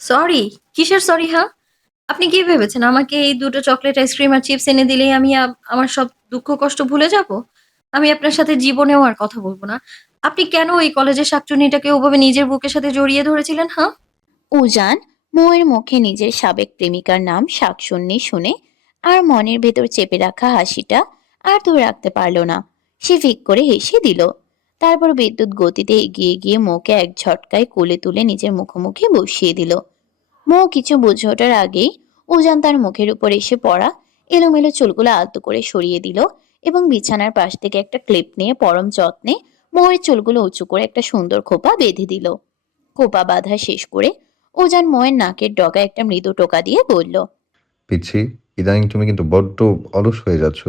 Sorry? কিসের sorry, হ্যাঁ? আপনি কি ভেবেছেন আমাকে এই ২ টো চকোলেট আইসক্রিম আর চিপস এনে দিলেই আমি আমার সব দুঃখ কষ্ট ভুলে যাবো? আমি আপনার সাথে জীবনেও আর কথা বলব না। আপনি কেন এই কলেজের শাকচুন্নিটাকে ওভাবে নিজের বুকের সাথে জড়িয়ে ধরেছিলেন, হ্যাঁ? উজান মৌয়ের মুখে নিজের সাবেক প্রেমিকার নাম শাকসুন্নি শুনে আর মনের ভেতর চেপে রাখা হাসিটা আর ধরে রাখতে পারল না। সে ফিক করে হেসে দিল। তারপর বিদ্যুৎ গতিতে এগিয়ে গিয়ে মৌকে এক ঝটকায় কোলে তুলে নিজের মুখোমুখি বসিয়ে দিল। মৌ কিছু বুঝে ওঠার আগেই উজান তার মুখের উপর এসে পড়া এলোমেলো চুলগুলো আলতো করে সরিয়ে দিল এবং বিছানার পাশ থেকে একটা ক্লিপ নিয়ে পরম যত্নে মৌয়ের চুলগুলো উঁচু করে একটা সুন্দর খোপা বেঁধে দিল। খোপা বাঁধা শেষ করে উজান ময়ের নাকের ডগায় একটা মৃদু টোকা দিয়ে বলল, পিচ্ছি, ইদানিং তুমি কিন্তু বড্ড অলস হয়ে যাচ্ছ।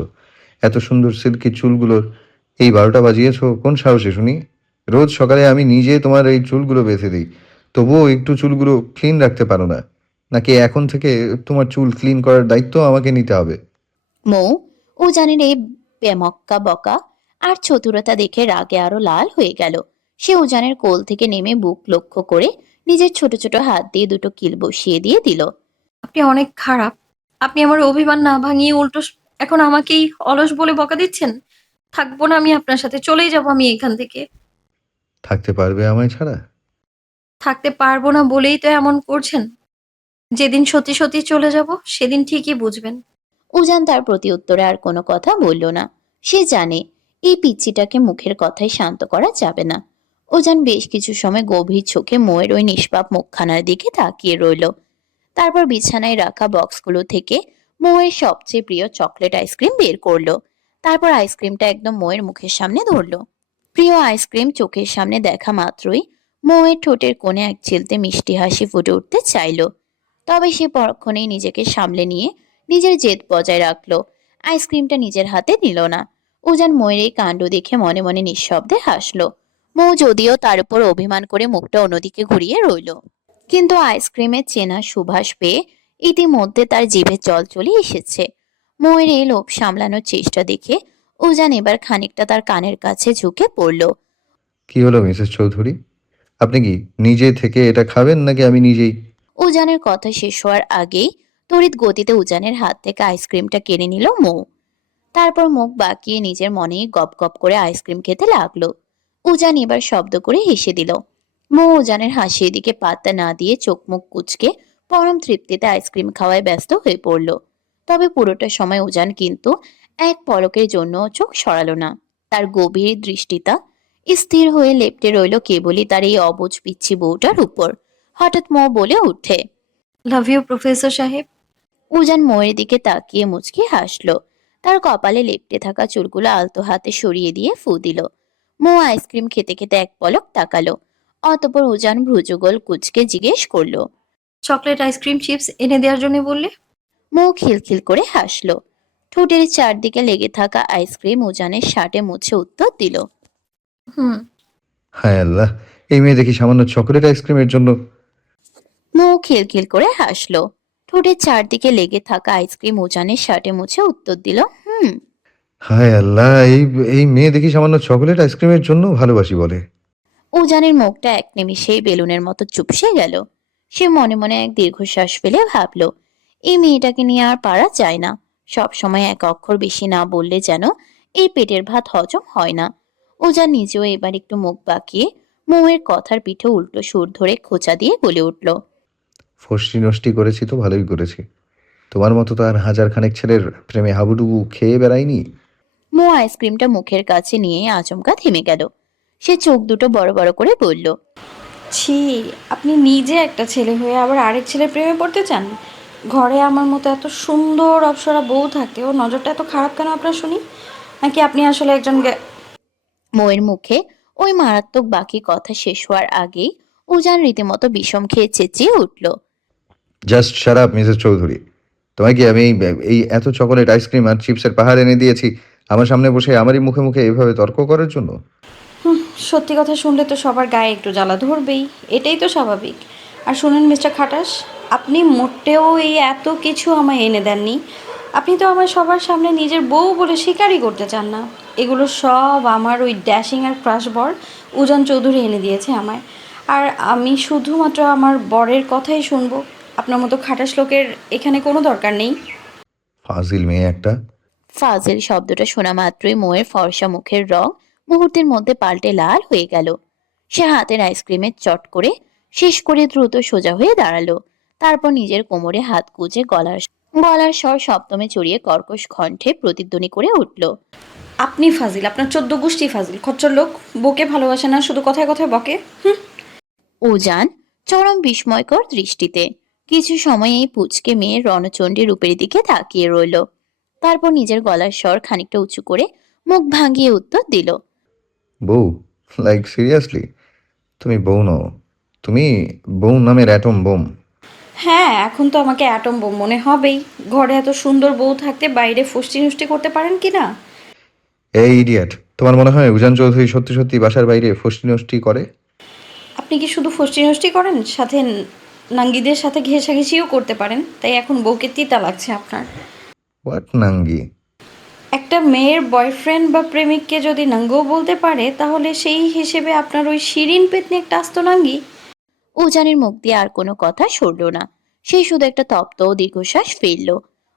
এত সুন্দর সিল্কি চুলগুলোর এই ১২টা বাজিয়েছো কোন সাহসে শুনি? রোজ সকালে আমি নিজে তোমার এই চুলগুলো বেঁধে দিই, তবুও একটু চুলগুলো ক্লিন রাখতে পারো না? নাকি এখন থেকে তোমার চুল ক্লিন করার দায়িত্ব আমাকে নিতে হবে? মৌ উজানের এই বেমক্কা বকা আর চতুরতা দেখে রাগে আরো লাল হয়ে গেল। সে উজানের কোল থেকে নেমে বুক লক্ষ্য করে নিজের ছোট ছোট হাত দিয়ে দুটো কিল বসিয়ে দিয়ে দিল। আপনি অনেক খারাপ। আপনি আমার অভিমান না ভাঙিয়ে উল্টো এখন আমাকেই অলস বলে বকা দিচ্ছেন। থাকবো না আমি আপনার সাথে, চলেই যাবো আমি এখান থেকে। থাকতে পারবে আমায় ছাড়া? থাকতে পারবো না বলেই তো এমন করছেন। যেদিন সত্যি, সত্যি চলে যাবো সেদিন ঠিকই বুঝবেন। উজান তার প্রতি উত্তরে আর কোনো কথা বলল না। সে জানে এই পিচ্চিটাকে মুখের কথায় শান্ত করা যাবে না। উজান বেশ কিছু সময় গভীর চোখে মোয়ের ওই নিষ্পাপ মুখখানার দিকে তাকিয়ে রইল। তারপর বিছানায় রাখা বক্সগুলো থেকে মোয়ের সবচেয়ে প্রিয় চকলেট আইসক্রিম বের করলো। তারপর আইসক্রিমটা একদম মোয়ের মুখের সামনে ধরলো। প্রিয় আইসক্রিম চোখের সামনে দেখা মাত্রই মোয়ের ঠোঁটের কোণে এক চিলতে মিষ্টি হাসি ফুটে উঠতে চাইলো। তবে সে পরক্ষণেই নিজেকে সামলে নিয়ে নিজের জেদ বজায় রাখলো। আইসক্রিমটা নিজের হাতে নিল না। উজান মোয়ের এই কাণ্ড দেখে মনে মনে নিঃশব্দে হাসলো। মৌ যদিও তার উপর অভিমান করে মুখটা অন্যদিকে ঘুরিয়ে রইল, কিন্তু আইসক্রিমের চেনা সুবাস পেয়ে ইতিমধ্যে তার জিভে জল চলে এসেছে। মৌয়ের এই লোভ সামলানোর চেষ্টা দেখে উজান এবার খানিকটা তার কানের কাছে ঝুঁকে পড়ল। কি হলো মিসেস চৌধুরী? আপনি কি নিজে থেকে এটা খাবেন নাকি আমি নিজেই? উজানের কথা শেষ হওয়ার আগেই তড়িৎ গতিতে উজানের হাত থেকে আইসক্রিমটা কেড়ে নিল মৌ। তারপর মুখ বাঁকিয়ে নিজের মনেই গপ গপ করে আইসক্রিম খেতে লাগলো। উজান এবার শব্দ করে হেসে দিল। মৌ উজানের হাসির দিকে পাত্তা না দিয়ে চোখ মুখ কুঁচকে পরম তৃপ্তিতে আইসক্রিম খাওয়ায় ব্যস্ত হয়ে পড়ল। তবে পুরোটা সময় উজান কিন্তু এক পলকের জন্য চোখ সরালো না। তার গভীর দৃষ্টিটা স্থির হয়ে লেপ্টে রইল কেবলই তার এই অবুঝ পিচ্ছি বউটার উপর। হঠাৎ মৌ বলে উঠে, লাভ ইউ প্রফেসর সাহেব। উজান মোয়ের দিকে তাকিয়ে মুচকি হাসলো। তার কপালে লেপ্টে থাকা চুলগুলো আলতো হাতে সরিয়ে দিয়ে ফু দিল। মৌ আইসক্রিম খেতে খেতে এক পলক তাকালো। অতঃপর উজান ভ্রুযুগল কুচকে জিজ্ঞেস করলো। চকলেট আইসক্রিম চিপস এনে দেওয়ার জন্য বললে? মৌ খিলখিল করে হাসলো। ঠোঁটের চারদিকে লেগে থাকা আইসক্রিম উজানের শার্টে মুছে উত্তর দিল। হুম। হায় আল্লাহ, এই মেয়ে দেখি সামান্য চকোলেট আইসক্রিমের জন্য। মৌ খিলখিল করে হাসলো। ঠোঁটের চারদিকে লেগে থাকা আইসক্রিম উজানের শার্টে মুছে উত্তর দিল, হুম। হায় আল্লাহ, এই এই মেয়ে দেখি সামান্য চকোলেট আইসক্রিমের জন্য ভালোবাসি বলে। উজানের মুখটা এক নিমিষেই বেলুনের মতো চুপসে গেল। সে মনে মনে এক দীর্ঘশ্বাস ফেলে ভাবল, এই মেয়েটাকে নিয়ে আর পারা যায় না। সব সময় এক অক্ষর বেশি না বললে যেন এই পেটের ভাত হজম হয় না। উজান নিজেও এবার একটু মুখ বাঁকিয়ে মৌয়ের কথার পিঠে উল্টো সুর ধরে খোঁচা দিয়ে বলে উঠল, ফষ্টি নষ্টি করেছি তো ভালোই করেছি। তোমার মতো তো আর হাজার খানেক ছেলের প্রেমে হাবুডুবু খেয়ে বেড়াইনি। মৌ আইসক্রিমটা মুখের কাছে নিয়ে আচমকা থেমে গেল। সে চোখ দুটো বড় বড় করে বলল, ছি! আপনি নিজে একটা ছেলে হয়ে আবার আরেক ছেলের প্রেমে পড়তে চান? ঘরে আমার মতো এত সুন্দর অপ্সরা বউ থাকতেও নজরটা এত খারাপ কেন আপনার শুনি? নাকি আপনি আসলে একজন মৌয়ের মুখে ওই মারাত্মক বাকি কথা শেষ হওয়ার আগেই উজান রীতিমতো বিষম খেয়ে চেঁচিয়ে উঠল, just shut up Mrs Chowdhury. তোমায় কি আমি এই এত চকোলেট আইসক্রিম আর চিপসের পাহাড় এনে দিয়েছি আমার সামনে বসে আমারই মুখে মুখে এভাবে তর্ক করার জন্য? সত্যি কথা শুনলে তো সবার গায়ে একটু জ্বালা ধরবেই, এটাই তো স্বাভাবিক। আর শুনুন মিস্টার খাটাস, আপনি মোটেও এই এত কিছু আমায় এনে দেননি। আপনি তো আমার সবার সামনে নিজের বউ বলে স্বীকারই করতে চান না। এগুলো সব আমার ওই ড্যাশিং আর ক্রাশ বর উজান চৌধুরী এনে দিয়েছে আমায়। আর আমি শুধুমাত্র আমার বরের কথাই শুনবো। আপনার মতো খাটাস লোকের এখানে কোনো দরকার নেই। ফাজিল মেয়ে একটা। ফাজিল শব্দটা শোনা মাত্রই মোয়ের ফর্সা মুখের রং মুহূর্তের মধ্যে পাল্টে লাল হয়ে গেল। সে হাতের আইসক্রিমের চট করে শেষ করে দ্রুত সোজা হয়ে দাঁড়ালো। তারপর নিজের কোমরে হাত গুজে গলার গলার স্বর সপ্তমে চড়িয়ে কর্কশ কণ্ঠে প্রতিধ্বনি করে উঠল। আপনি ফাজিল, আপনার 14 গোষ্ঠী ফাজিল, খচ্চর লোক। বউকে ভালোবাসে না, শুধু কথায় কথায় বকে। হুম। উজান চরম বিস্ময়কর দৃষ্টিতে কিছু সময় এই পুচকে মেয়ের রণচণ্ডী রূপের দিকে তাকিয়ে রইল। তারপর নিজের গলার স্বর খানিকটা উঁচু করে মুখ ভাঙিয়ে উত্তর দিল। বউ? Like seriously? তুমি বউ নও, তুমি বউ নামের অ্যাটম বোম। হ্যাঁ, এখন তো আমাকে অ্যাটম বোম মনে হবেই। ঘরে এত সুন্দর বউ থাকতে বাইরে ফুষ্টি নুষ্টি করতে পারেন কি না? এই ইডিয়েট, তোমার মনে হয় উজান চৌধুরী সত্যি সত্যি বাসার বাইরে ফষ্টি নষ্টি করে? আপনি কি শুধু ফুষ্টি নষ্টি করেন, সাথে নাঙ্গিদের সাথে ঘেঁষাঘেঁষিও করতে পারেন? তাই এখন বউকে তিতা লাগছে আপনার। হোয়াট নাঙ্গি? একটা মেয়ের বয়ফ্রেন্ড বা প্রেমিককে যদি নাঙ্গও বলতে পারে, তাহলে সেই হিসেবে আপনার ওই শিরিন পেতনি একটা আস্ত নাঙ্গি। উজানের মুখ দিয়ে আর কোনো কথা সরল না। সে শুধু একটা তপ্ত ও দীর্ঘশ্বাস ফেলল।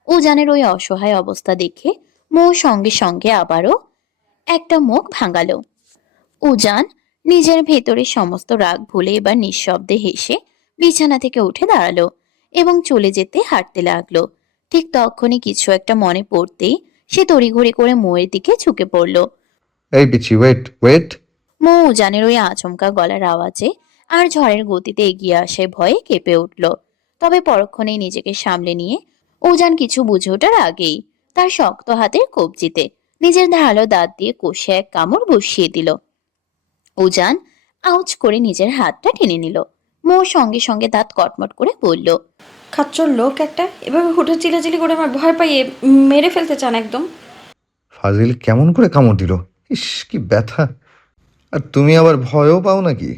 উজানের ওই অসহায় অবস্থা দেখে মৌ সঙ্গে সঙ্গে আবারও একটা মুখ ভাঙালো। উজান নিজের ভেতরে সমস্ত রাগ ভুলে এবার নিঃশব্দে হেসে বিছানা থেকে উঠে দাঁড়ালো এবং চলে যেতে হাঁটতে লাগলো। ঠিক তখনই কিছু একটা মনে পড়তেই সে তড়িঘড়ি করে মৌয়ের দিকে ঝুঁকে পড়ল। এই পিচ্ছি, ওয়েট ওয়েট। মৌ উজানের ওই আচমকা গলার আওয়াজে আর ঝড়ের গতিতে এগিয়ে আসায় ভয়ে কেঁপে উঠল। তবে পরক্ষণেই নিজেকে সামলে নিয়ে উজান কিছু বুঝে ওঠার আগেই তার শক্ত হাতের কবজিতে নিজের ধারালো দাঁত দিয়ে কষে এক কামড় বসিয়ে দিল। উজান আউচ করে নিজের হাতটা টেনে নিল। মৌ সঙ্গে সঙ্গে দাঁত কটমট করে বলল। খাচ্চর লোক একটা, এভাবে হুঠে চিলাচিলি করে আমার ভয় পাইয়ে মেরে ফেলতে চান একদম। ফাজিল কেমন করে কামড় দিল! ইস, কি ব্যথা! আর তুমি আবার ভয়ও পাও নাকি?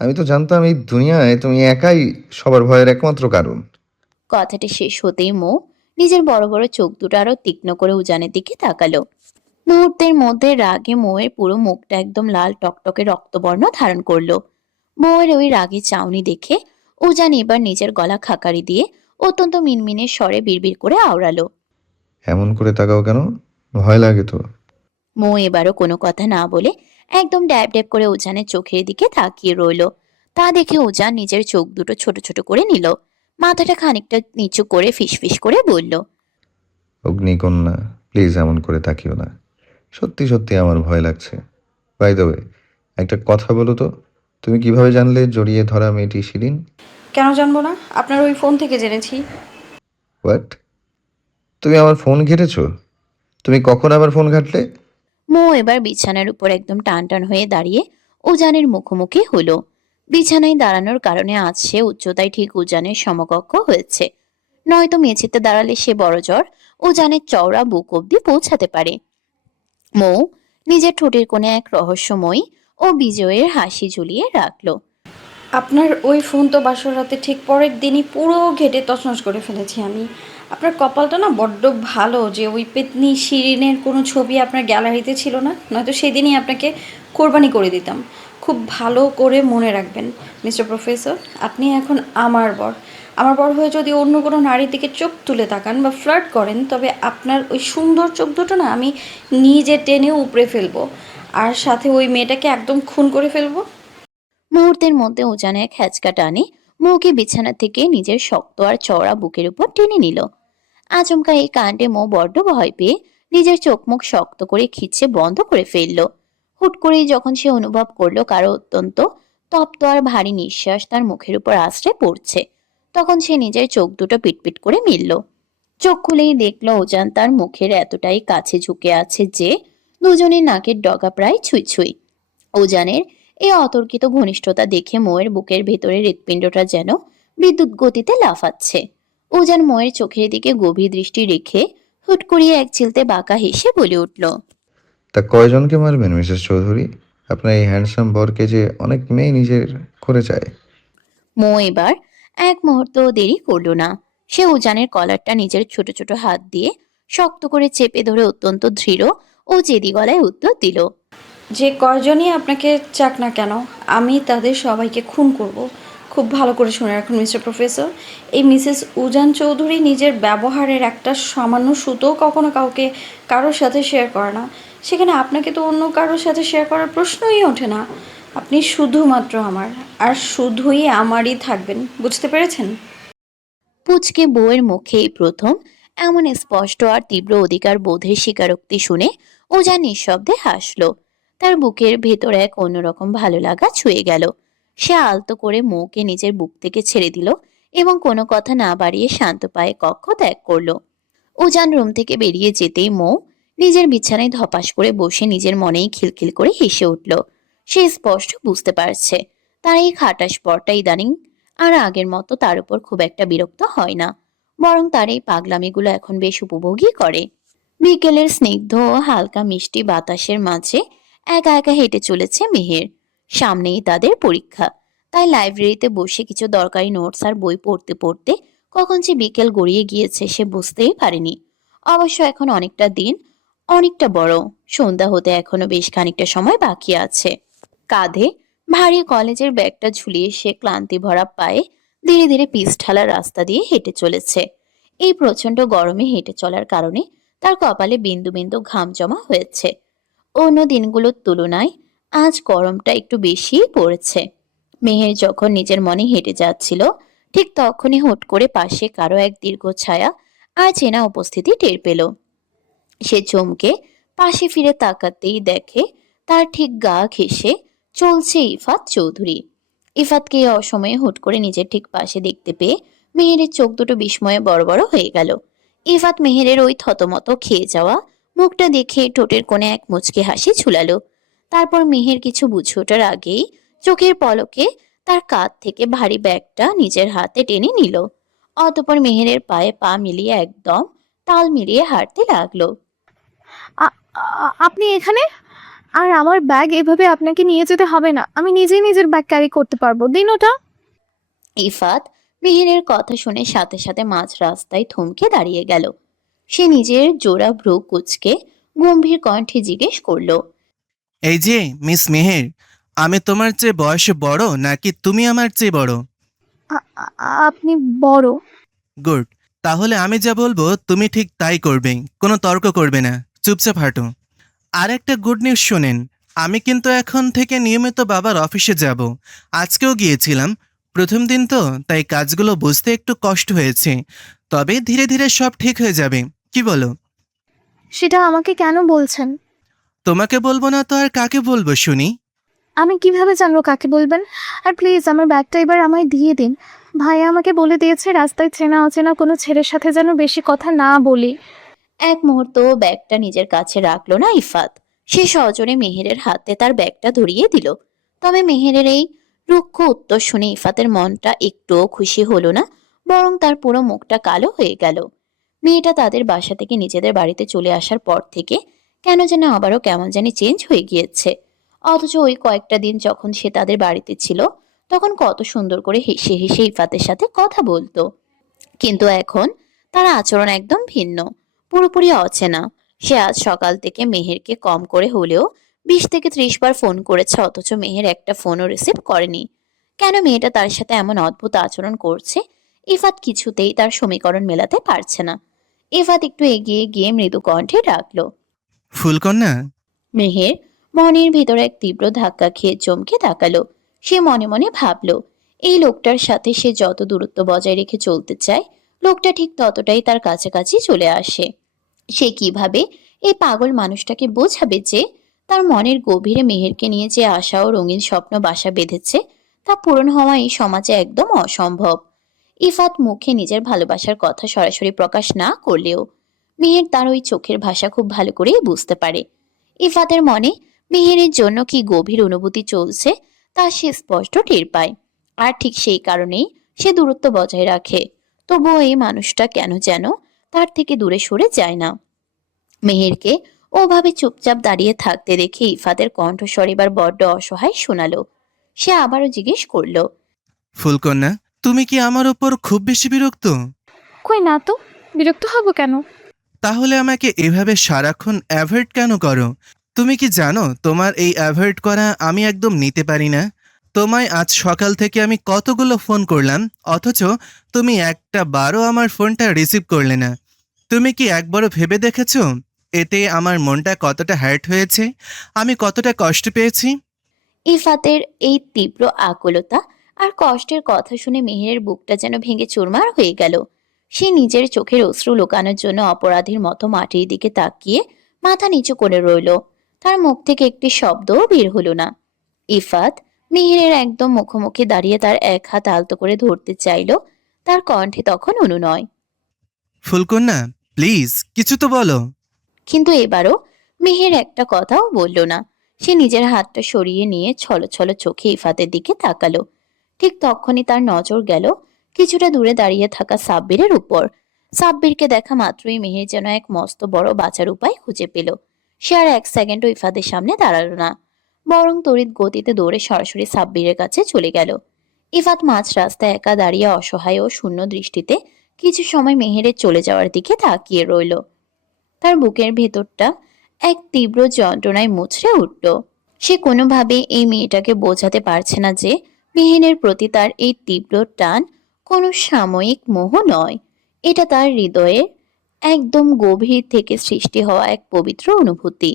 আমি তো জানতাম এই দুনিয়ায় তুমি একাই সবার ভয়ের একমাত্র কারণ। কথাটা শেষ হতেই মৌ নিজের বড় বড় চোখ দুটো আরো তীক্ষ্ণ করে উজানের দিকে তাকালো। মুহূর্তের মধ্যে রাগে মৌয়ের পুরো মুখটা একদম লাল টকটকে রক্তবর্ণ ধারণ করলো। মৌয়ের ওই রাগী চাউনি দেখে উজান এবার নিজের গলা খাকারি দিয়ে অত্যন্ত মিনমিনের স্বরে বিড়বিড় করে আওড়ালো। এমন করে তাকাও কেন? ভয় লাগে তো। মৌ এবারও কোনো কথা না বলে একদম ড্যাব ড্যাব করে উজানের চোখের দিকে তাকিয়ে রইলো। তা দেখে উজান নিজের চোখ দুটো ছোট ছোট করে নিল। মাথাটা খানিকটা নিচু করে ফিসফিস করে বলল। অগ্নিকন্যা, প্লিজ এমন করে তাকিও না। সত্যি সত্যি আমার ভয় লাগছে। বাই দ্য ওয়ে, একটা কথা বলো তো, তুমি কিভাবে জানলে জড়িয়ে ধরা মেয়েটি শিরিন? কেন জানবো না? আপনার ওই ফোন থেকে জেনেছি। হোয়াট? তুমি আমার ফোন ঘেটেছো? তুমি কখন আবার ফোন ঘাটলে? মৌ এবার বিছানার উপর একদম টান টান হয়ে দাঁড়িয়ে উজানের মুখোমুখি হলো। বিছানায় দাঁড়ানোর কারণে আজ সে উচ্চতায় ঠিক উজানের সমকক্ষ হয়েছে। নয়তো মেঝেতে দাঁড়ালে সে বড়জোর উজানের চওড়া বুক অব্দি পৌঁছাতে পারে। মৌ নিজের ঠোঁটের কোণে এক রহস্যময়ী ও বিজয়ের হাসি ঝুলিয়ে রাখলো। আপনার ওই ফোন তো বাসর রাতে ঠিক পরের দিনই পুরো ঘেটে তছনছ করে ফেলেছি আমি। আপনার কপালটা না বড্ড ভালো যে ওই পেতনি শিরিনের কোনো ছবি আপনার গ্যালারিতে ছিল না, নয়তো সেদিনই আপনাকে কোরবানি করে দিতাম। খুব ভালো করে মনে রাখবেন মিস্টার প্রফেসর, আপনি এখন আমার বর। আমার বর হয়ে যদি অন্য কোনো নারীর দিকে চোখ তুলে তাকান বা ফ্লার্ট করেন, তবে আপনার ওই সুন্দর চোখ দুটো না আমি নিজে টেনে উপড়ে ফেলবো, আর সাথে ওই মেয়েটাকে একদম খুন করে ফেলবো। মুহূর্তের মধ্যে উজান এক হ্যাচকা টানে মৌকে বিছানা থেকে নিজের শক্ত আর চওড়া বুকের উপর টেনে নিল। আচমকা এই কাণ্ডে মৌ বড্ড ভয় পেয়ে নিজের চোখ মুখ শক্ত করে খিচে বন্ধ করে ফেলল। হুট করেই যখন সে অনুভব করলো কারো অত্যন্ত তপ্ত আর ভারী নিঃশ্বাস তার মুখের উপর আশ্রে পড়ছে, তখন সে নিজের চোখ দুটো পিটপিট করে মিলল। চোখ খুলেই দেখলো উজান তার মুখের এতটাই কাছে ঝুঁকে আছে যে দুজনের নাকের ডগা প্রায় ছুঁই ছুঁই। উজানের এই অতর্কিত ঘনিষ্ঠতা দেখে মৌয়ের বুকের ভেতরে হৃৎপিণ্ডটা যেন বিদ্যুৎ গতিতে লাফাচ্ছে। উজান মৌয়ের চোখের দিকে গভীর দৃষ্টি রেখে হুট করিয়ে এক চিলতে বাঁকা হেসে বলে উঠল। তা কয়জনকে মারবেন মিসেস চৌধুরী? আপনার এই হ্যান্ডসাম বরকে যে অনেক মেয়ে নিজের করে চায়। মৌ এবার এক মুহূর্ত দেরি করল না। সে উজানের কলারটা নিজের ছোট ছোট হাত দিয়ে শক্ত করে চেপে ধরে অত্যন্ত দৃঢ় ও জেদি গলায় উত্তর দিল। যে কয়জনই আপনাকে চাক না কেন, আমি তাদের সবাইকে খুন করব। খুব ভালো করে শুনে রাখুন মিস্টার প্রফেসর, এই মিসেস উজান চৌধুরী নিজের ব্যবহারের একটা সামান্য সুতোও কখনো কারোর সাথে শেয়ার করে না। সেখানে আপনাকে তো অন্য কারোর সাথে শেয়ার করার প্রশ্নই ওঠে না। আপনি শুধুমাত্র আমার, আর শুধুই আমারই থাকবেন, বুঝতে পেরেছেন? পুচকে বউয়ের মুখে এই প্রথম এমন স্পষ্ট আর তীব্র অধিকার বোধের স্বীকারোক্তি শুনে ও যা নিঃশব্দে হাসলো। তার বুকের ভেতর এক অন্যরকম ভালো লাগা ছুঁয়ে গেল। সে আলতো করে মৌকে নিজের বুক থেকে ছেড়ে দিল এবং কোনো কথা না বাড়িয়ে শান্ত পায়ে কক্ষ ত্যাগ করলো। উজান রুম থেকে বেরিয়ে যেতেই মৌ নিজের বিছানায় ধপাস করে বসে নিজের মনেই খিলখিল করে হেসে উঠল। সে স্পষ্ট বুঝতে পারছে তার এই খাটাস পরটা ইদানিং আর আগের মতো তার উপর খুব একটা বিরক্ত হয় না, বরং তার এই পাগলামিগুলো এখন বেশ উপভোগই করে। বিকেলের স্নিগ্ধ ও হালকা মিষ্টি বাতাসের মাঝে একা একা হেঁটে চলেছে মেহের। সামনেই তাদের পরীক্ষা, তাই লাইব্রেরিতে বসে কিছু দরকারি নোটস আর বই পড়তে পড়তে কখন যে বিকেল গড়িয়ে গিয়েছে সে বুঝতেই পারেনি। অবশ্য এখন অনেকটা দিন অনেকটা বড়, সন্ধ্যা হতে এখনো বেশ খানিকটা সময় বাকি আছে। কাঁধে ভারী কলেজের ব্যাগটা ঝুলিয়ে সে ক্লান্তি ভরা পায়ে ধীরে ধীরে পিচঢালা রাস্তা দিয়ে হেঁটে চলেছে। এই প্রচন্ড গরমে হেঁটে চলার কারণে তার কপালে বিন্দু বিন্দু ঘাম জমা হয়েছে। অন্য দিনগুলোর তুলনায় আজ গরমটা একটু বেশিই পড়েছে। মেহের যখন নিজের মনে হেঁটে যাচ্ছিল ঠিক তখনই হুট করে পাশে কারো এক দীর্ঘ ছায়া আর চেনা উপস্থিতি টের পেল। সে চমকে পাশে ফিরে তাকাতেই দেখে তার ঠিক গা ঘেঁষে চলছে ইফাত চৌধুরী। ইফাতকে এই অসময়ে হুট করে নিজের ঠিক পাশে দেখতে পেয়ে মেহেরের চোখ দুটো বিস্ময়ে বড় বড় হয়ে গেল। ইফাত মেহেরের ওই থতমত খেয়ে যাওয়া মুখটা দেখে ঠোঁটের কোণে এক মুচকি হাসি ঝুলালো। তারপর মেহের কিছু বুঝে ওঠার আগেই চোখের পলকে তার কাঁধ থেকে ভারী ব্যাগটা নিজের হাতে টেনে নিল। অতঃপর মেহেরের পায়ে পা মিলিয়ে একদম তাল মিলিয়ে হাঁটতে লাগলো। আপনি এখানে? আর আমার ব্যাগ এভাবে আপনাকে নিয়ে যেতে হবে না, আমি নিজেই নিজের ব্যাগ ক্যারি করতে পারবো, দিন ওটা। ইফাত মেহেরের কথা শুনে সাথে সাথে মাঝ রাস্তায় থমকে দাঁড়িয়ে গেল। সে নিজের জোড়া ভ্রু কুঁচকে গম্ভীর কণ্ঠে জিজ্ঞেস করলো। এই যে মিস মেহের, আমি তোমার চেয়ে বয়সে বড় নাকি তুমি আমার চেয়ে বড়? আপনি বড়। গুড। তাহলে আমি যা বলবো তুমি ঠিক তাই করবে, কোনো তর্ক করবে না, চুপচাপ হাঁটো। আর একটা গুড নিউজ শোনেন, আমি কিন্তু এখন থেকে নিয়মিত বাবার অফিসে যাব। আজকেও গিয়েছিলাম, প্রথম দিন তো, তাই কাজগুলো বুঝতে একটু কষ্ট হয়েছে, তবে ধীরে ধীরে সব ঠিক হয়ে যাবে। কি বলো? সেটা আমাকে কেন বলছেন? তোমাকে বলবো না তো আর কাকে বলবো শুনি? আমি কিভাবে জানবো কাকে বলবেন? আর প্লিজ আমার ব্যাগটা এবার আমায় দিয়ে দিন। ভাইয়া আমাকে বলে দিয়েছে রাস্তায় চেনা অচেনা কোনো ছেলের সাথে যেন বেশি কথা না বলি। এক মুহূর্ত ব্যাগটা নিজের কাছে রাখলো না ইফাত। সে সজোরে মেহেরের হাতে তার ব্যাগটা ধরিয়ে দিল। তবে মেহেরের এই রুক্ষ উত্তর শুনে ইফাতের মনটা একটুও খুশি হলো না, বরং তার পুরো মুখটা কালো হয়ে গেল। মেয়েটা তাদের বাসা থেকে নিজেদের বাড়িতে চলে আসার পর থেকে কেন যেন আবারও কেমন জানি চেঞ্জ হয়ে গিয়েছে। অথচ ওই কয়েকটা দিন যখন সে তাদের বাড়িতে ছিল তখন কত সুন্দর করে হেসে হেসে ইফাতের সাথে কথা বলতো। কিন্তু এখন তার আচরণ একদম ভিন্ন, পুরোপুরি অচেনা। সে আজ সকাল থেকে মেহেরকে কম করে হলেও 20 থেকে 30 বার ফোন করেছে, অথচ মেহের একটা ফোনও রিসিভ করেনি। কেন মেয়েটা তার সাথে এমন অদ্ভুত আচরণ করছে ইফাত কিছুতেই তার সমীকরণ মেলাতে পারছে না। ইফাত একটু এগিয়ে গিয়ে মৃদু কণ্ঠে ডাকলো। ফুলকন্যা। মেহের মনের ভিতরে এক তীব্র ধাক্কা খেয়ে চমকে তাকালো। সে মনে মনে ভাবলো এই লোকটার সাথে সে যত দূরত্ব বজায় রেখে চলতে চায় লোকটা ঠিক ততটাই তার কাছাকাছি চলে আসে। সে কিভাবে এই পাগল মানুষটাকে বোঝাবে যে তার মনের গভীরে মেহেরকে নিয়ে যে আশা ও রঙিন স্বপ্ন বাসা বেঁধেছে তা পূরণ হওয়া এই সমাজে একদম অসম্ভব। ইফাত মুখে নিজের ভালোবাসার কথা সরাসরি প্রকাশ না করলেও মেহের তার ওই চোখের ভাষা খুব ভালো করেই বুঝতে পারে। ইফাতের মনে মেহেরের জন্য কি গভীর অনুভূতি চলছে তা সে স্পষ্ট টের পায়। আর ঠিক সেই কারণেই সে দূরত্ব বজায় রাখে। তবুও এই মানুষটা কেন যেন তার থেকে দূরে সরে যায় না। মেহেরকে ওভাবে চুপচাপ দাঁড়িয়ে থাকতে দেখে ইফাতের কণ্ঠস্বর এবার বড্ড অসহায় শোনালো। সে আবারও জিজ্ঞেস করলো। ফুলকন্যা, তুমি কি আমার ওপর খুব বেশি বিরক্ত? কই না তো, বিরক্ত হব কেন? তাহলে আমাকে এভাবে সারাক্ষণ অ্যাভয়েড কেন করো? তুমি কি জানো তোমার এই অ্যাভয়েড করা আমি একদম নিতে পারি না? তোমায় আজ সকাল থেকে আমি কতগুলো ফোন করলাম, অথচ তুমি একটা বারও আমার ফোনটা রিসিভ করলে না। তুমি কি একবারও ভেবে দেখেছো এতে আমার মনটা কতটা হার্ট হয়েছে, আমি কতটা কষ্ট পেয়েছি? ইফাতের এই তীব্র আকুলতা আর কষ্টের কথা শুনে মেহেরের বুকটা যেন ভেঙে চুরমার হয়ে গেল। সে নিজের চোখের অশ্রু লুকানোর জন্য অপরাধীর মতো মাটির দিকে তাকিয়ে মাথা নিচু করে রইল। তার মুখ থেকে একটি শব্দও বের হলো না। ইফাত মেহেরের একদম মুখোমুখি দাঁড়িয়ে তার এক হাত আলতো করে ধরতে চাইল। তার কণ্ঠে তখন অনুনয়। ফুলকন্যা, প্লিজ কিছু তো বলো। কিন্তু এবারও মেহের একটা কথাও বলল না। সে নিজের হাতটা সরিয়ে নিয়ে ছলছল চোখে ইফাতের দিকে তাকালো। ঠিক তখনই তার নজর গেল কিছুটা দূরে দাঁড়িয়ে থাকা সাব্বিরের উপর। সাব্বিরকে দেখা মাত্রই মেহের যেন এক মস্ত বড় বাঁচার উপায় খুঁজে পেল। সে আর এক সেকেন্ডও ইফাতের সামনে দাঁড়ালো না, বরং তড়িৎ গতিতে দৌড়ে সরাসরি সাব্বিরের কাছে চলে গেল। ইফাত মাঝ রাস্তায় একা দাঁড়িয়ে অসহায় ও শূন্য দৃষ্টিতে কিছু সময় মেহেরের চলে যাওয়ার দিকে তাকিয়ে রইল। তার বুকের ভেতরটা এক তীব্র যন্ত্রণায় মুচড়ে উঠল। সে কোনোভাবে এই মেয়েটাকে বোঝাতে পারছে না যে মেহেরের প্রতি তার এই তীব্র টান কোনো সাময়িক মোহ নয়। এটা তার হৃদয়ের একদম গভীর থেকে সৃষ্টি হওয়া এক পবিত্র অনুভূতি।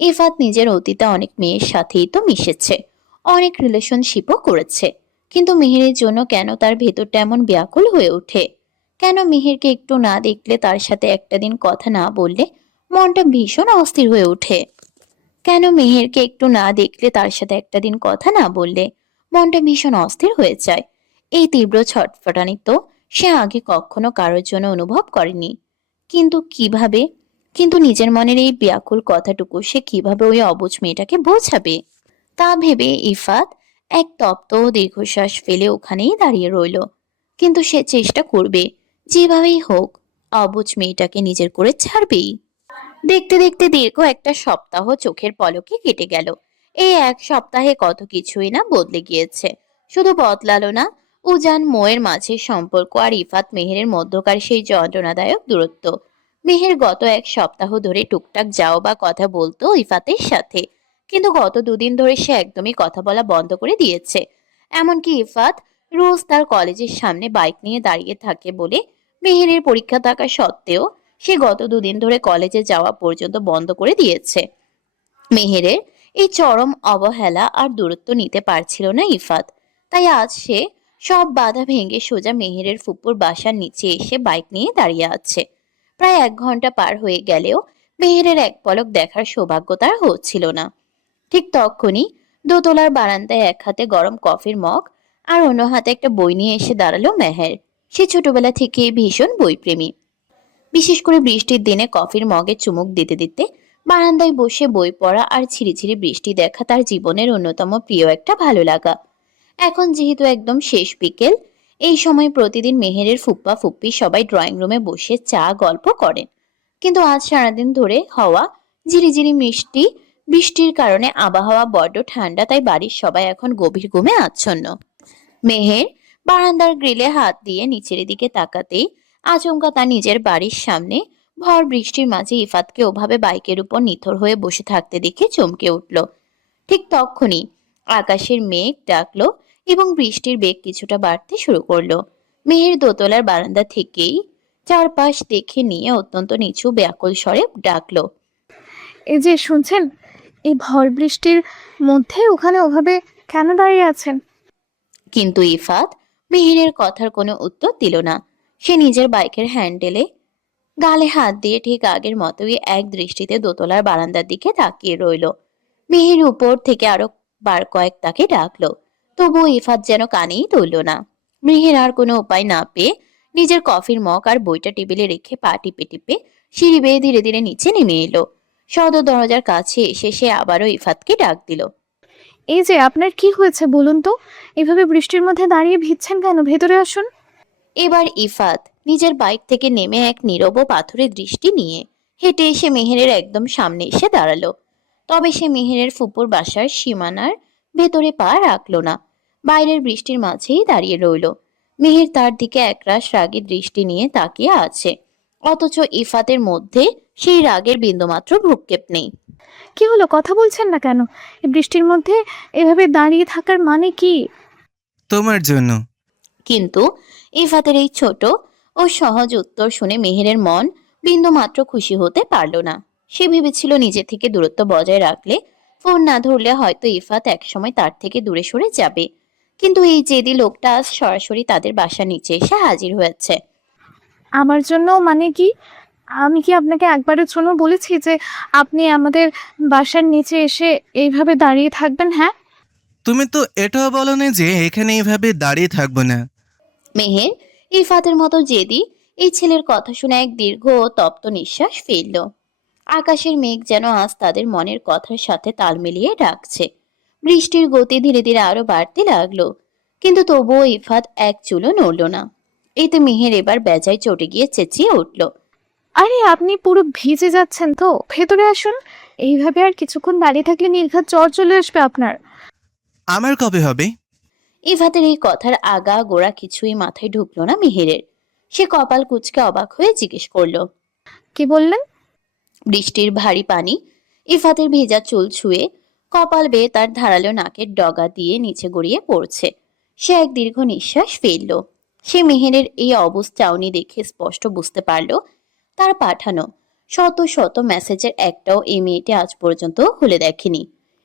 ইফাত নিজের অতীতে অনেক মেয়ের সাথেই তো মিশেছে, অনেক রিলেশনশিপও করেছে, কিন্তু মেহেরের জন্য কেন তার ভেতরটা এমন ব্যাকুল হয়ে ওঠে? কেন মেহেরকে একটু না দেখলে, তার সাথে একটা দিন কথা না বললে মনটা ভীষণ অস্থির হয়ে ওঠে? কেন মেহেরকে একটু না দেখলে, তার সাথে একটা দিন কথা না বললে মনটা ভীষণ অস্থির হয়ে যায়? এই তীব্র ছটফটানি তো সে আগে কখনো কারোর জন্য অনুভব করেনি। কিন্তু কিভাবে, কিন্তু নিজের মনের এই ব্যাকুল কথাটুকু সে কিভাবে ওই অবুঝ মেয়েটাকে বোঝাবে? তা ভেবে ইফাত এক তপ্ত দীর্ঘশ্বাস ফেলে ওখানেই দাঁড়িয়ে রইল। কিন্তু সে চেষ্টা করবে, যেভাবেই হোক অবুঝ মেয়েটাকে নিজের করে ছাড়বেই। দেখতে দেখতে দীর্ঘ একটা সপ্তাহ চোখের পলকে কেটে গেল। এই এক সপ্তাহে কত কিছুই না বদলে গিয়েছে। শুধু বদলালো না উজান মোয়ের মাঝের সম্পর্ক আর ইফাত মেহেরের মধ্যকার সেই যন্ত্রণাদায়ক দূরত্ব। মেহের গত এক সপ্তাহ ধরে টুকটাক যাও বা কথা বলতো ইফাতের সাথে, কিন্তু গত দুদিন ধরে সে একদমই কথা বলা বন্ধ করে দিয়েছে। এমনকি ইফাত রোজ তার কলেজের সামনে বাইক নিয়ে দাঁড়িয়ে থাকে বলে মেহেরের পরীক্ষা থাকা সত্ত্বেও সে গত দুদিন ধরে কলেজে যাওয়া পর্যন্ত বন্ধ করে দিয়েছে। মেহেরের এই চরম অবহেলা আর দূরত্ব নিতে পারছিল না ইফাত। তাই আজ সে সব বাধা ভেঙে সোজা মেহেরের ফুপুর বাসার নিচে এসে বাইক নিয়ে দাঁড়িয়ে আছে। প্রায় 1 ঘন্টা পার হয়ে গেলেও মেহেরের এক পলক দেখার সৌভাগ্য তার হচ্ছিল না। ঠিক তখনই দোতলার বারান্দায় এক হাতে গরম কফির মগ আর অন্য হাতে একটা বই নিয়ে এসে দাঁড়ালো মেহের। সে ছোটবেলা থেকে ভীষণ বইপ্রেমী। বিশেষ করে বৃষ্টির দিনে কফির মগে চুমুক দিতে দিতে বারান্দায় বসে বই পড়া আর ঝিরিঝিরি বৃষ্টি দেখা তার জীবনের অন্যতম প্রিয় একটা ভালো লাগা। এখন যেহেতু একদম শেষ বিকেল, এই সময় প্রতিদিন মেহেরের ফুপ্পা ফুপ্পি সবাই ড্রয়িং রুমে বসে চা গল্প করেন। কিন্তু আজ সারাদিন ধরে হওয়া ঝিরিঝিরি মিষ্টি বৃষ্টির কারণে আবহাওয়া বড্ড ঠান্ডা, তাই বাড়ির সবাই এখন গভীর ঘুমে আচ্ছন্ন। মেহের বারান্দার গ্রিলে হাত দিয়ে নিচের দিকে তাকাতেই আচমকা তার নিজের বাড়ির সামনে ভর বৃষ্টির মাঝে ইফাতকে ওভাবে বাইকের উপর নিথর হয়ে বসে থাকতে দেখে চমকে উঠল। ঠিক তখনই আকাশের মেঘ ডাকলো এবং বৃষ্টির বেগ কিছুটা বাড়তে শুরু করলো। মেহের দোতলার বারান্দা থেকেই চারপাশ দেখে নিয়ে অত্যন্ত নিচু ব্যাকুল স্বরে ডাকলো, এই যে শুনছেন, এই ভর বৃষ্টির মধ্যে ওখানে ওভাবে কেন দাঁড়িয়ে আছেন? কিন্তু ইফাত মেহেরের কথার কোনো উত্তর দিল না। সে নিজের বাইকের হ্যান্ডেলে গালে হাত দিয়ে ঠিক আগের মতোই এক দৃষ্টিতে দোতলার বারান্দার দিকে তাকিয়ে রইল। মেহের উপর থেকে আরো বার কয়েক তাকে ডাকলো, তবুও ইফাত যেন কানেই তুলল না। মেহের আর কোনো উপায় না পেয়ে নিজের কফির মগ আর বইটা টেবিলে রেখে পা টিপে টিপে সিঁড়ি বেয়ে ধীরে ধীরে নিচে নেমে এলো। সদর দরজার কাছে এসে সে আবারও ইফাতকে ডাক দিল, এই যে আপনার কি হয়েছে বলুন তো? এভাবে বৃষ্টির মধ্যে দাঁড়িয়ে ভিজছেন কেন? ভেতরে আসুন। এবার ইফাত নিজের বাইক থেকে নেমে এক নীরব পাথরের দৃষ্টি নিয়ে হেঁটে এসে মেহেরের একদম সামনে এসে দাঁড়ালো। তবে সে মেহেরের ফুপুর বাসার সীমানার ভেতরে পা রাখলো না, বাইরের বৃষ্টির মাঝেই দাঁড়িয়ে রইল। মেহের তার দিকে একরাশ রাগী দৃষ্টি নিয়ে তাকিয়ে আছে। অথচ ইফাতের মধ্যে সেই রাগের বিন্দুমাত্র ভ্রুক্ষেপ নেই। কি হলো, কথা বলছেন না কেন? এই বৃষ্টির মধ্যে এভাবে দাঁড়িয়ে থাকার মানে কি? তোমার জন্য। কিন্তু ইফাতের এই ছোট ও সহজ উত্তর শুনে মেহেরের মন বিন্দুমাত্র খুশি হতে পারল না। সে ভেবেছিল নিজে থেকে দূরত্ব বজায় রাখলে, ফোন না ধরলে হয়তো ইফাত একসময় তার থেকে দূরে সরে যাবে। কিন্তু এই জেদি লোকটা আজ সরাসরি তাদের বাসার নিচে এসে হাজির হয়েছে। আমার জন্য মানে কি? আমি কি আপনাকে একবারের জন্য বলেছি যে আপনি আমাদের বাসার নিচে এসে এইভাবে দাঁড়িয়ে থাকবেন? হ্যাঁ, তুমি তো এটাও বলনি যে এখানে এইভাবে দাঁড়িয়ে থাকবো না। মেহের ইফাতের মতো জেদি এই ছেলের কথা শুনে এক দীর্ঘ ও তপ্ত নিঃশ্বাস ফেলল। আকাশের মেঘ যেন আজ তাদের মনের কথার সাথে তাল মিলিয়ে ডাকছে। বৃষ্টির গতি ধীরে ধীরে আরো বাড়তে লাগলো, কিন্তু তবুও ইফাত এক চুলও নড়ল না। এতে মেহের এবার বেজায় চটে গিয়ে চেঁচিয়ে উঠল। আরে আপনি পুরো ভিজে যাচ্ছেন তো, ভেতরে আসুন। এইভাবে আর কিছুক্ষণ দাঁড়িয়ে থাকলে নির্ঘাত জ্বর চলে আসবে আপনার। আমার কবে হবে? ইফাতের এই কথার আগা গোড়া কিছুই মাথায় ঢুকলো না মেহেরের। সে কপাল কুঁচকে অবাক হয়ে জিজ্ঞেস করলো। কি বললেন? বৃষ্টির ভারী পানি ইফাতের ভেজা চুল ছুঁয়ে কপাল বেয়ে তার ধারালো নাকের ডগা দিয়ে নিচে গড়িয়ে পড়ছে। সে এক দীর্ঘ নিঃশ্বাস ফেলল। সে মেহেরের এই অবস্থা চাউনি দেখে স্পষ্ট বুঝতে পারল তার পাঠানো শত শত মেসেজের একটাও এই মেয়েটি আজ পর্যন্ত খুলে দেখেনি।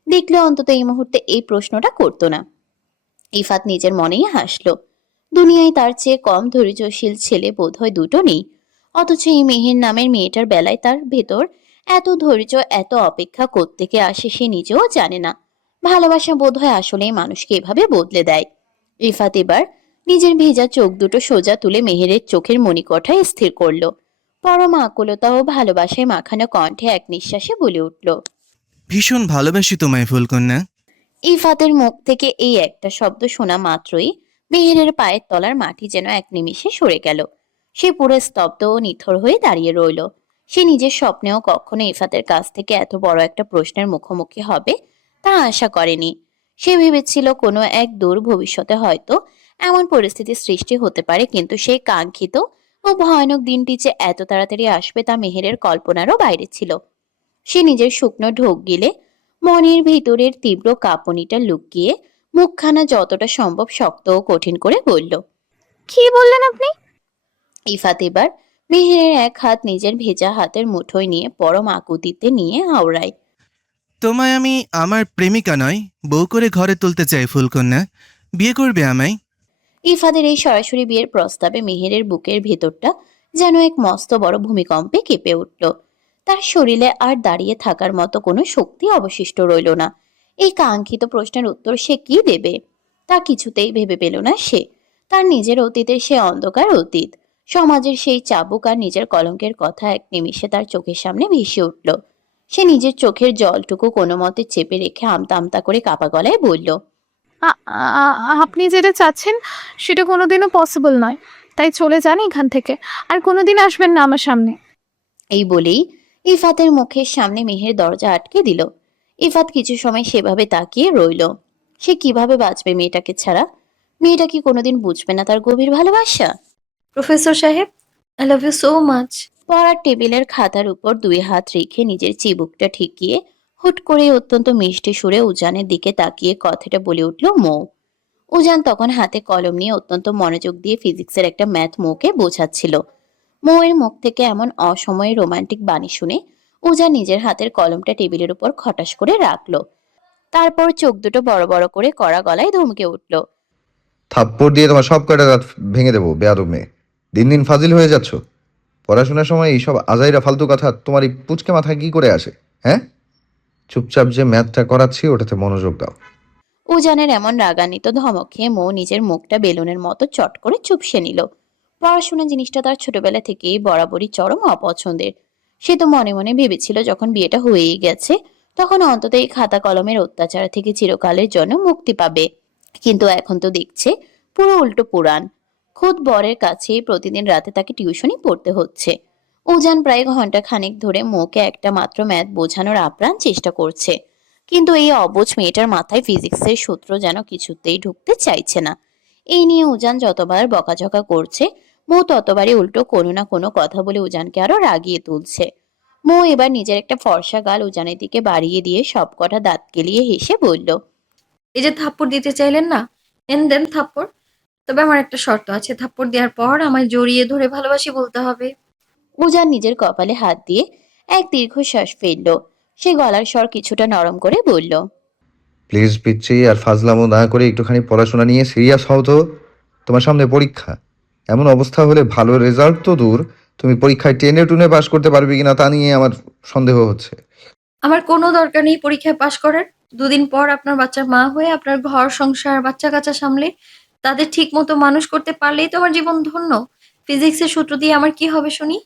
দেখলে অন্তত এই মুহূর্তে এই প্রশ্নটা করতো না। ইফাত নিজের মনেই হাসলো। দুনিয়ায় তার চেয়ে কম ধৈর্যশীল ছেলে বোধহয় দুটো নেই। অথচ এই মেহের নামের মেয়েটার বেলায় তার ভেতর এত ধৈর্য, এত অপেক্ষা কোত্থেকে আসে সে নিজেও জানে না। ভালোবাসা বোধহয় আসলেই মানুষকে এভাবে বদলে দেয়। রিফাত এবার নিজের ভেজা চোখ দুটো সোজা তুলে মেহেরের চোখের মণিকোঠায় স্থির করলো। পরম আকুলতা ও ভালোবাসায় মাখানো কণ্ঠে এক নিঃশ্বাসে বলে উঠল। ভীষণ ভালোবাসি তোমায় ফুলকন্যা। ইফাতের মুখ থেকে এই একটা শব্দ শোনা মাত্রই মেহেরের পায়ের তলার মাটি যেন এক নিমিষে সরে গেল। সে পুরো স্তব্ধ ও নিথর হয়ে দাঁড়িয়ে রইল। সে নিজের স্বপ্নেও কখনো ইফাতের কাছ থেকে এত বড় একটা প্রশ্নের মুখোমুখি হবে তা আশা করেনি। সে ভেবেছিল কোনো এক দূর ভবিষ্যতে হয়তো এমন পরিস্থিতির সৃষ্টি হতে পারে, কিন্তু সেই কাঙ্ক্ষিত ও ভয়ানক দিনটি যে এত তাড়াতাড়ি আসবে তা মেহেরের কল্পনারও বাইরে ছিল। সে নিজের শুকনো ঢোক গিলে মনের ভিতরের তীব্র কাঁপুনিটা লুকিয়ে মুখখানা যতটা সম্ভব শক্ত ও কঠিন করে বলল। কি বললেন আপনি? ইফাত এবার মেহেরের এক হাত নিজের ভেজা হাতের মুঠোয় নিয়ে পরম আকুতিতে নিয়ে আওড়ায়। তোমায় আমি আমার প্রেমিকা নয়, বউ করে ঘরে তুলতে চাই ফুলকন্যা। বিয়ে করবে আমায়? ইফাদের এই সরাসরি বিয়ের প্রস্তাবে মেহেরের বুকের ভেতরটা যেন এক মস্ত বড় ভূমিকম্পে কেঁপে উঠল। তার শরীরে আর দাঁড়িয়ে থাকার মতো কোনো শক্তি অবশিষ্ট রইল না। এই কাঙ্ক্ষিত প্রশ্নের উত্তর সে কি দেবে তা কিছুতেই ভেবে পেল না সে। তার নিজের অতীতের সে অন্ধকার অতীত, সমাজের সেই চাবুক আর নিজের কলঙ্কের কথা এক নিমিষে তার চোখের সামনে ভেসে উঠল। সে নিজের চোখের জলটুকু কোনো মতে চেপে রেখে আমতা আমতা করে কাপা গলায় বলল। আপনি যেটা চাচ্ছেন সেটা কোনোদিনও পসিবল নয়, তাই চলে যান এখান থেকে। আর কোনোদিন আসবেন না আমার সামনে। এই বলেই ইফাতের মুখের সামনে মেহের দরজা আটকে দিল। ইফাত কিছু সময় সেভাবে তাকিয়ে রইল। সে কিভাবে বাঁচবে মেয়েটাকে ছাড়া? মেয়েটা কি কোনোদিন বুঝবে না তার গভীর ভালোবাসা? প্রফেসর সাহেব, I love you so much. পড়ার টেবিলের খাতার উপর দুই হাত রেখে নিজের চিবুকটা ঠেকিয়ে হুট করে অত্যন্ত মিষ্টি সুরে উজানের দিকে তাকিয়ে কথাটা বলে উঠল মৌ। উজান তখন হাতে কলম নিয়ে অত্যন্ত মনোযোগ দিয়ে ফিজিক্সের একটা ম্যাথ মৌকে বোঝাচ্ছিল। মৌয়ের মুখ থেকে এমন অসময়ে রোমান্টিক বাণী শুনে উজান নিজের হাতের কলমটা টেবিলের উপর খটাস করে রাখলো। তারপর চোখ দুটো বড় বড় করে কড়া গলায় ধমকে উঠল। থাপ্পড় দিয়ে তোমার সব কয়টা দাঁত ভেঙে দেবো বেয়াদব মেয়ে। দিন দিন ফাজিল হয়ে যাচ্ছ। পড়াশোনার সময় এইসব আজাইরা ফালতু কথা তোমার এই পুচকে মাথায় কি করে আসে? হ্যাঁ, চুপচাপ যে ম্যাথটা করাচ্ছি ওটাতে মনোযোগ দাও। উজানের এমন রাগান্বিত ধমক খেয়ে মৌ নিজের মুখটা বেলুনের মতো চট করে চুপসে নিল। পড়াশোনা জিনিসটা তার ছোটবেলা থেকেই বরাবরই চরম অপছন্দের। সে তো মনে মনে ভেবেছিল যখন বিয়েটা হয়েই গেছে তখন অন্তত এই খাতা কলমের অত্যাচার থেকে চিরকালের জন্য মুক্তি পাবে। কিন্তু এখন তো দেখছে পুরো উল্টো পুরাণ। খোদ বরের কাছে প্রতিদিন রাতে তাকে টিউশনি পড়তে হচ্ছে। উজান প্রায় ঘন্টা খানেক ধরে মৌকে একটা মাত্র ম্যাথ বোঝানোর আপ্রাণ চেষ্টা করছে, কিন্তু এই অবুঝ মেয়েটার মাথায় ফিজিক্সের সূত্র যেন কিছুতেই ঢুকতে চাইছে না। এই নিয়ে উজান যতবার বকাঝকা করছে মৌ ততবারই উল্টো কোনো না কোনো কথা বলে উজানকে আরো রাগিয়ে তুলছে। মৌ এবার নিজের একটা ফর্সা গাল উজানের দিকে বাড়িয়ে দিয়ে সবকটা দাঁত কেলিয়ে হেসে বলল, এই যে থাপ্পড় দিতে চাইলেন না, দেন থাপ্পড়। তবে আমার একটা শর্ত আছে, থাপ্পড় দেওয়ার পর আমায় জড়িয়ে ধরে ভালোবাসি বলতে হবে। উজান নিজের কপালে হাত দিয়ে এক দীর্ঘশ্বাস ফেলল। সে গলার স্বর কিছুটা নরম করে বলল, প্লিজ পিচ্ছি, আর ফাজলামো না করে একটুখানি পড়াশোনা নিয়ে সিরিয়াস হও তো। তোমার সামনে পরীক্ষা। এমন অবস্থা হলে ভালো রেজাল্ট তো দূর, তুমি পরীক্ষায় টেনে টুনে পাশ করতে পারবে কিনা তা নিয়ে আমার সন্দেহ হচ্ছে। আমার কোনো দরকার নেই পরীক্ষায় পাশ করার। 2 দিন পর আপনার বাচ্চার মা হয়ে আপনার ঘর সংসার বাচ্চা কাচ্চা সামলে তাদের ঠিক মতো মানুষ করতে পারলেই তো আমার জীবন ধন্য। ফিজিক্সের সূত্র দিয়ে আমার কি হবে শুনি?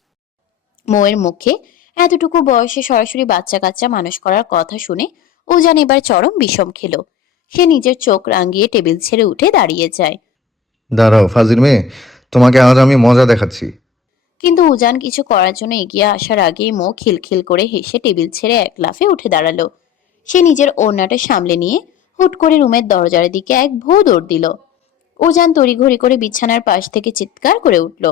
মৌয়ের মুখে এতটুকু বয়সে সরাসরি বাচ্চা কাচ্চা মানুষ করার কথা শুনে উজান এবার চরম বিষম খেল। সে নিজের চোখ রাঙিয়ে টেবিল ছেড়ে উঠে দাঁড়িয়ে যায়। দাঁড়াও ফাজিল মেয়ে, তোমাকে আজ আমি মজা দেখাচ্ছি। কিন্তু উজান কিছু করার জন্য এগিয়ে আসার আগেই মৌ খিলখিল করে হেসে টেবিল ছেড়ে এক লাফে উঠে দাঁড়ালো। সে নিজের ওড়নাটা সামলে নিয়ে হুট করে রুমের দরজার দিকে এক ভো দৌড় দিল। উজান তড়িঘড়ি করে বিছানার পাশ থেকে চিৎকার করে উঠল,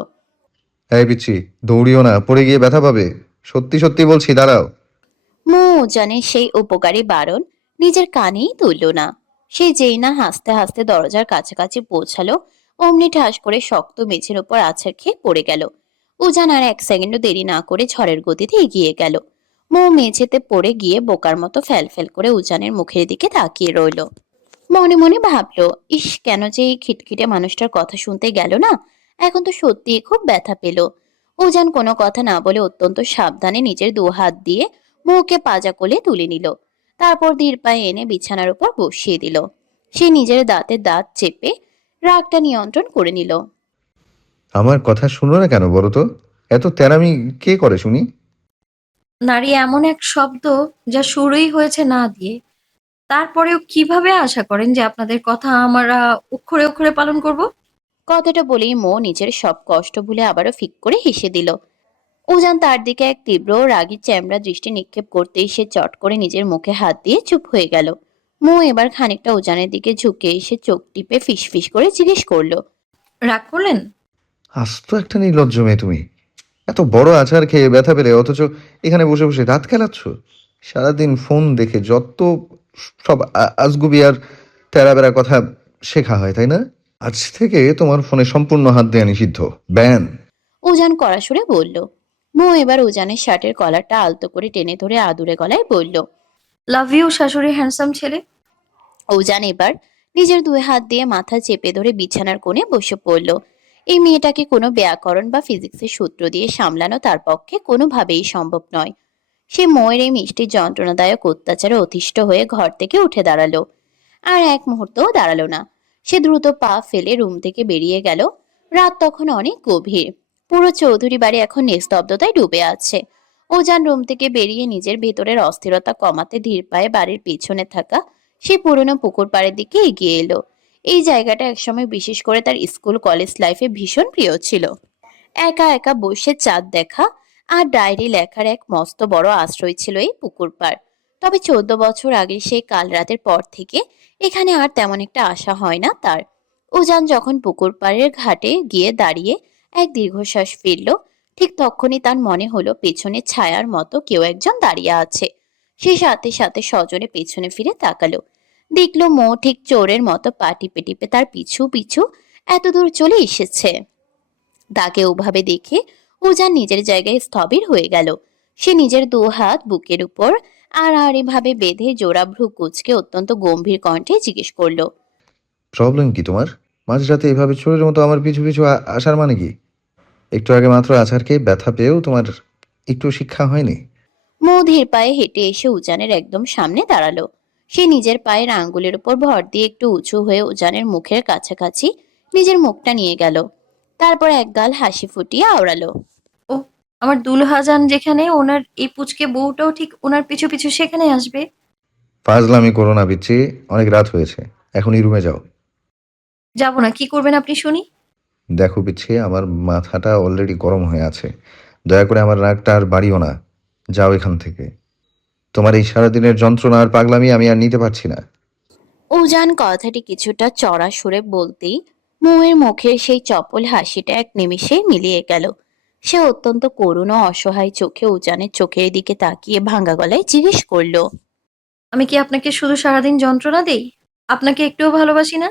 এই পিচ্ছি, দৌড়িও না, পড়ে গিয়ে ব্যথা পাবে। সত্যি সত্যি বলছি, দাঁড়াও। মৌ উজানের সেই উপকারী বারণ নিজের কানেই তুলল না। সে যেই না হাসতে হাসতে দরজার কাছাকাছি পৌঁছালো, অমনি ঠাস করে শক্ত মেঝের উপর আছাড় খেয়ে পড়ে গেল। উজান আর এক সেকেন্ডও দেরি না করে ঝড়ের গতিতে এগিয়ে গেল। মৌ মেঝেতে পড়ে গিয়ে বোকার মতো ফ্যাল ফ্যাল করে উজানের মুখের দিকে তাকিয়ে রইল। মনে মনে ভাবলো, ইস, কেন যে এই খিটখিটে মানুষটার কথা শুনতে গেল না। এখন তো সত্যিই খুব ব্যথা পেল। উজান কোনো কথা না বলে অত্যন্ত সাবধানে নিজের 2 হাত দিয়ে মৌকে পাজা কোলে তুলে নিল। তারপর ধীর পায়ে এনে বিছানার উপর বসিয়ে দিল। সে নিজের দাঁতে দাঁত চেপে রাগটা নিয়ন্ত্রণ করে নিল। আমার কথা শুনো না কেন বলো তো? এত তেরামি কে করে শুনি? নারী এমন এক শব্দ যা শুরুই হয়েছে না দিয়ে। তারপরেও কিভাবে আশা করেন যে আপনাদের কথা আমরা অক্ষরে অক্ষরে পালন করব? কথাটা বলেই মৌ নিজের সব কষ্ট ভুলে আবারও ফিক করে হেসে দিল। উজান তার দিকে এক তীব্র রাগী চ্যামড়া দৃষ্টি নিক্ষেপ করতেই সে চট করে নিজের মুখে হাত দিয়ে চুপ হয়ে গেল। মৌ এবার খানিকটা উজানের দিকে ঝুঁকে এসে চোখ টিপে ফিসফিস করে জিজ্ঞেস করলো, রাগ করলেন? আস্ত একটা নির্লজ্জ মেয়ে তুমি। এত বড় আছাড় খেয়ে ব্যথা পেলে অথচ এখানে বসে বসে দাঁত খেলাচ্ছ। সারাদিন ফোন দেখে যত সব আজগুবি আর তেরাবেরা কথা শেখা হয়, তাই না? আজ থেকে তোমার ফোনে সম্পূর্ণ হাত দেয়া নিষিদ্ধ, ব্যান। উজান কড়া সুরে বলল। মৌ এবার উজানের শার্টের কলারটা আলতো করে টেনে ধরে আদুরে গলায় বলল। লাভ ইউ শাশুড়ি হ্যান্ডসাম ছেলে। উজান এবার নিজের 2 হাত দিয়ে মাথা চেপে ধরে বিছানার কোণে বসে পড়ল। এই মেয়েটাকে কোনো ব্যাকরণ বা ফিজিক্সের সূত্র দিয়ে সামলানো তার পক্ষে কোনোভাবেই সম্ভব নয়। সে ময়ের এই মিষ্টি যন্ত্রণাদায়ক অত্যাচারে অতিষ্ঠ হয়ে ঘর থেকে উঠে দাঁড়ালো। আর এক মুহূর্তও দাঁড়ালো না। সে দ্রুত পা ফেলে রুম থেকে বেরিয়ে গেল। রাত তখন অনেক গভীর। পুরো চৌধুরী বাড়ি এখন নিস্তব্ধতায় ডুবে আছে। উজান রুম থেকে বেরিয়ে নিজের ভেতরের অস্থিরতা কমাতে ধীর পায়ে বাড়ির পিছনে থাকা সে পুরনো পুকুর পাড়ের দিকে এগিয়ে এলো। এই জায়গাটা একসময় বিশেষ করে তার স্কুল কলেজ লাইফে ভীষণ প্রিয় ছিল। একা একা বসে চাঁদ দেখা আর ডায়েরি লেখার এক মস্ত বড় আশ্রয় ছিল এই পুকুর পাড়। তবে 14 বছর আগে সেই কাল রাতের পর থেকে এখানে আর তেমন একটা আশা হয় না তার। উজান যখন পুকুর পাড়ের ঘাটে গিয়ে দাঁড়িয়ে এক দীর্ঘশ্বাস ফেলল, ঠিক তখনই তার মনে হলো পেছনে ছায়ার মতো কেউ একজন দাঁড়িয়ে আছে। সে সাথে সাথে সজোরে পেছনে ফিরে তাকালো। দেখলো মৌ ঠিক চোরের মতো পা টিপে টিপে তার পিছু পিছু এত দূর চলে এসেছে। তাকে ওভাবে দেখে উজান নিজের জায়গায় স্থবির হয়ে গেল। সে নিজের 2 হাত বুকের উপর আড়াআড়ি ভাবে বেঁধে জোড়া ভ্রু কুঁচকে অত্যন্ত গম্ভীর কণ্ঠে জিজ্ঞেস করলো, প্রবলেম কি তোমার? মাঝরাতে এভাবে চোরের মতো আমার পিছু পিছু আসার মানে কি? একটু আগে মাত্র আছাড় খেয়ে ব্যথা পেয়েও তোমার একটু শিক্ষা হয়নি? মৌ ধীর পায়ে হেঁটে এসে উজানের একদম সামনে দাঁড়ালো। সে নিজের পায়ের আঙ্গুলের উপর ভর দিয়ে একটু উঁচু হয়ে উজানের মুখের কাছাকাছি নিজের মুখটা নিয়ে গেল। তারপর একগাল হাসি ফুটিয়ে আওড়ালো। ও, আমার দুলহাজান যেখানে, ওনার এই পুচকে বউটাও ঠিক ওনার পিছু পিছু সেখানে আসবে। ফাজলামি করো না পিচ্ছি, অনেক রাত হয়েছে, এখনই রুমে যাও। যাব না, কি করবেন আপনি শুনি? দেখো পিচ্ছি, আমার মাথাটা অলরেডি গরম হয়ে আছে। দয়া করে আমার রাগটা আর বাড়িও না। যাও এখান থেকে। তোমার এই সারাদিনের যন্ত্রণা আর পাগলামি আমি আর নিতে পারছি না। উজান কথাটি কিছুটা চড়া সুরে বলতেই মৌয়ের মুখের সেই চপল হাসিটা এক নিমিষেই মিলিয়ে গেল। সে অত্যন্ত করুণ ও অসহায় চোখে উজানের চোখের দিকে তাকিয়ে ভাঙা গলায় জিজ্ঞেস করলো, আমি কি আপনাকে শুধু সারাদিন যন্ত্রণা দেই? আপনাকে একটুও ভালোবাসি না?